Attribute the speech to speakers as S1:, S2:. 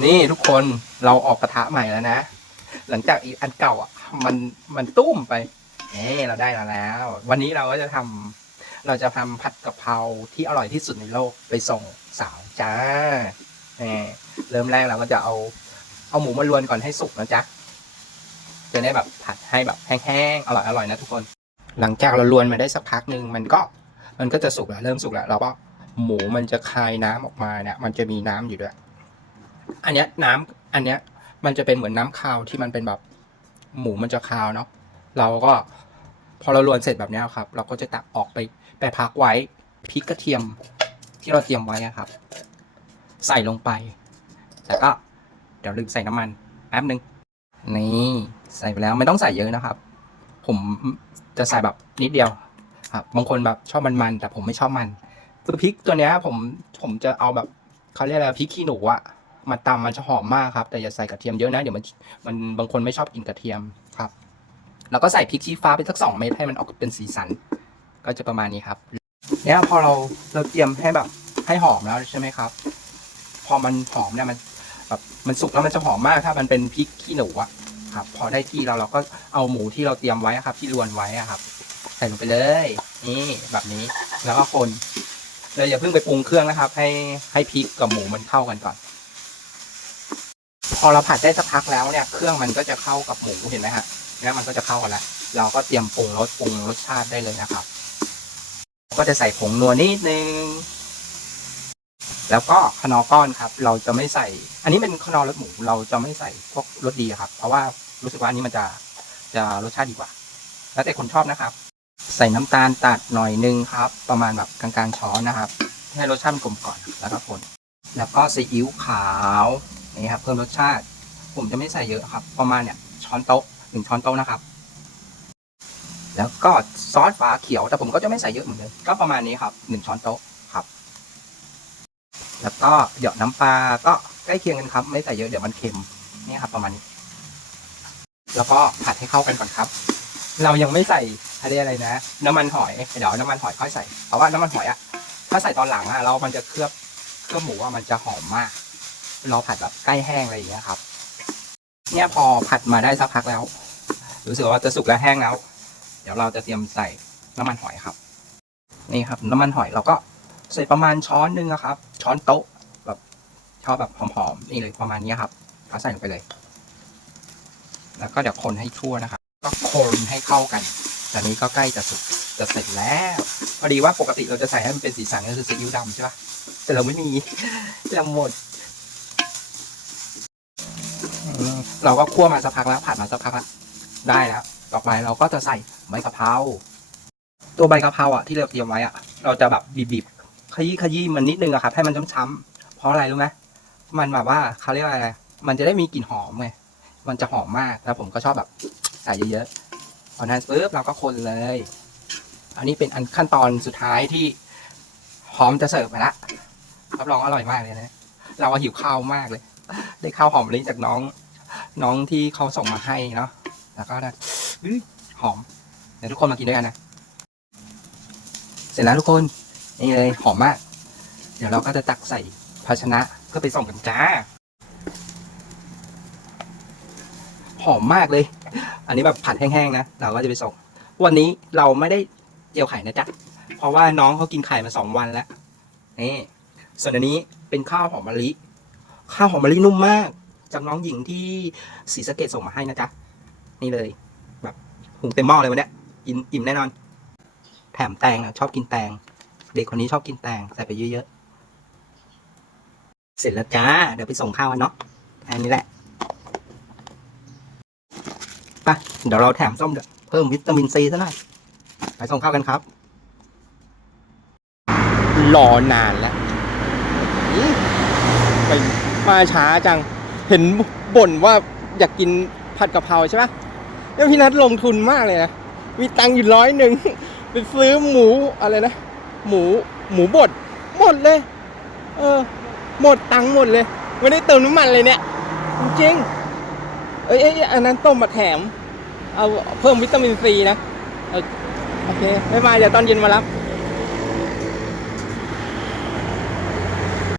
S1: นี่ทุกคนเราออกกระทะใหม่แล้วนะ หลังจากอีกอันเก่าอะมันมันตุ้มไปเอ้เราได้มาแล้ว วันนี้เราก็จะทำเราจะทำผัดกะเพราที่อร่อยที่สุดในโลกไปส่งสาวจ้าเอ่เริ่มแรกเราก็จะเอา เอาหมูมาลวนก่อนให้สุกนะจ๊ะจะได้แบบผัดให้แบบแห้งๆอร่อยอร่อยนะทุกคน หลังจากเราลวนมาได้สักพักหนึ่งมันก็มันก็จะสุกแล้วเริ่มสุกแล้วเราก็หมูมันจะคายน้ำออกมาเนี่ยมันจะมีน้ำอยู่ด้วย อันเนี้ยน้ำอันเนี้ยมันจะเป็นเหมือนน้ำคาวที่มันเป็นแบบหมูมันจะคาวเนาะเราก็พอเราลวนเสร็จแบบนี้ครับ เราก็จะตักออกไปไปพักไว้พริกกระเทียมที่เราเตรียมไว้ครับ ใส่ลงไป แล้วก็เดี๋ยวลืมใส่น้ำมันแป๊บนึงนี่ใส่ไปแล้วไม่ต้องใส่เยอะนะครับ ผมจะใส่แบบนิดเดียวครับบางคนแบบชอบมันๆแต่ผมไม่ชอบมันคือพริกตัวเนี้ยผมผมจะเอาแบบเขาเรียกอะไรพริกขี้หนูอะ มาตำมันจะหอมมากครับ แต่อย่าใส่กระเทียมเยอะนะ เดี๋ยวมันมันบางคนไม่ชอบกินกระเทียมครับ แล้วก็ใส่พริกชี้ฟ้าไปสักสองเม็ดให้มันออกเป็นสีสัน ก็จะประมาณนี้ครับเนี่ยพอเราเราเตรียมให้แบบให้หอมแล้วใช่ไหมครับ พอมันหอมเนี่ยมันแบบมันสุกแล้วมันจะหอมมากถ้ามันเป็นพริกขี้หนูอะครับ พอได้ที่เราเราก็เอาหมูที่เราเตรียมไว้ครับ ที่รวนไว้อะครับ ใส่ลงไปเลย นี่แบบนี้แล้วก็คนเราอย่าเพิ่งไปปรุงเครื่องนะครับ ให้ให้พริกกับหมูมันเข้ากันก่อน พอเราผัดได้สักพักแล้วเนี่ยเครื่องมันก็จะเข้ากับหมูเห็นไหมฮะเนี่ยมันก็จะเข้ากันแล้วเราก็เตรียมปรุงรสปรุงรสชาติได้เลยนะครับ ก็จะใส่ผงนัวนิดนึงแล้วก็คนอก้อนครับ เราจะไม่ใส่ อันนี้เป็นคนอร์รสหมูเราจะไม่ใส่พวกรสดีครับ เพราะว่ารู้สึกว่าอันนี้มันจะจะรสชาติดีกว่า แล้วแต่คนชอบนะครับ ใส่น้ำตาลตัดหน่อยนึงครับ ประมาณแบบกลางๆช้อนนะครับ ให้รสชาติกลมก่อนแล้วก็คนแล้วก็ซีอิ๊วขาว นี่ครับเพิ่มรสชาติ ผมจะไม่ใส่เยอะครับ ประมาณเนี่ยช้อนโต๊ะหนึ่งช้อนโต๊ะนะครับ แล้วก็ซอสฝาเขียวแต่ผมก็จะไม่ใส่เยอะเหมือนเดิมก็ประมาณนี้ครับหนึ่งช้อนโต๊ะครับ แล้วก็หยอดน้ำปลาก็ใกล้เคียงกันครับ ไม่ใส่เยอะเดี๋ยวมันเค็มนี่ครับ ประมาณนี้ แล้วก็ผัดให้เข้ากันก่อนครับ เรายังไม่ใส่อะไรอะไรนะ น้ำมันหอยเดี๋ยวน้ำมันหอยค่อยใส่เพราะว่าน้ำมันหอยอะถ้าใส่ตอนหลังอะเรามันจะเคลือบเคลือบหมูอะมันจะหอมมาก รอผัดแบบใกล้แห้งอะไรอย่างเงี้ยครับ เนี่ยพอผัดมาได้สักพักแล้ว รู้สึกว่าจะสุกและแห้งแล้ว เดี๋ยวเราจะเตรียมใส่น้ำมันหอยครับ นี่ครับ น้ำมันหอยเราก็ใส่ประมาณช้อนหนึ่งนะครับ ช้อนโต๊ะแบบชอบแบบหอมๆนี่เลยประมาณนี้ครับเอาใส่ลงไปเลย แล้วก็เดี๋ยวคนให้ทั่วนะครับ ก็คนให้เข้ากันตอนนี้ก็ใกล้จะสุกจะเสร็จแล้ว พอดีว่าปกติเราจะใส่ให้มันเป็นสีสันก็คือซีอิ๊วดำใช่ปะแต่เราไม่มีเราหมด อืมเราก็คั่วมาสักพักแล้วผัดมาสักพักแล้วได้แล้วต่อไปเราก็จะใส่ใบกะเพราตัวใบกะเพราอะที่เราเตรียมไว้อะ เราจะแบบบีบๆขยี้ขยี้มันนิดนึงอะครับ ให้มันช้ำๆเพราะอะไรรู้ไหมมันแบบว่าเขาเรียกว่าอะไร มันจะได้มีกลิ่นหอมไงมันจะหอมมากแล้วผมก็ชอบแบบใส่เยอะๆพอนั้นปุ๊บเราก็คนเลย อันนี้เป็นอันขั้นตอนสุดท้ายที่พร้อมจะเสิร์ฟไปละรับรองอร่อยมากเลยนะ เราหิวข้าวมากเลย ได้ข้าวหอมมะลิจากน้อง น้องที่เขาส่งมาให้เนาะแล้วก็ได้อือหอมเดี๋ยวทุกคนมากินด้วยกันนะ เสร็จแล้วทุกคนนี่เลยหอมมาก เดี๋ยวเราก็จะตักใส่ภาชนะเพื่อไปส่งกันจ้า หอมมากเลย อันนี้แบบผัดแห้งๆนะเราก็จะไปส่ง วันนี้เราไม่ได้เจียวไข่นะจ๊ะเพราะว่าน้องเขากินไข่มาสองวันแล้วนี่ส่วนอันนี้เป็นข้าวหอมมะลิ ข้าวหอมมะลินุ่มมาก จากน้องหญิงที่ศรีสะเกดส่งมาให้นะจ๊ะ นี่เลย แบบหุงเต็มหม้อเลยวันเนี้ยอิ่มอิ่มแน่นอน แถมแตงอะชอบกินแตง เด็กคนนี้ชอบกินแตงใส่ไปเยอะๆ เสร็จแล้วจ้า เดี๋ยวไปส่งข้าวเนาะแค่นี้แหละไปเดี๋ยวเราแถมส้มเพิ่มวิตามินซีซะหน่อยไปส่งข้าวกันครับ รอนานแล้ว ไปมาช้าจัง เห็นบ่นว่าอยากกินผัดกะเพราใช่ปะแล้วพี่นัทลงทุนมากเลยนะ มีตังค์อยู่ร้อยหนึ่งไปซื้อหมูอะไรนะ หมู หมูบด หมดเลย เออ หมดตังค์หมดเลย ไม่ได้เติมน้ำมันเลยเนี่ย จริงเอ้ยเอ้ยอันนั้นต้มมาแถม เอาเพิ่มวิตามินซีนะ โอเคไม่มาเดี๋ยวตอนเย็นมารับ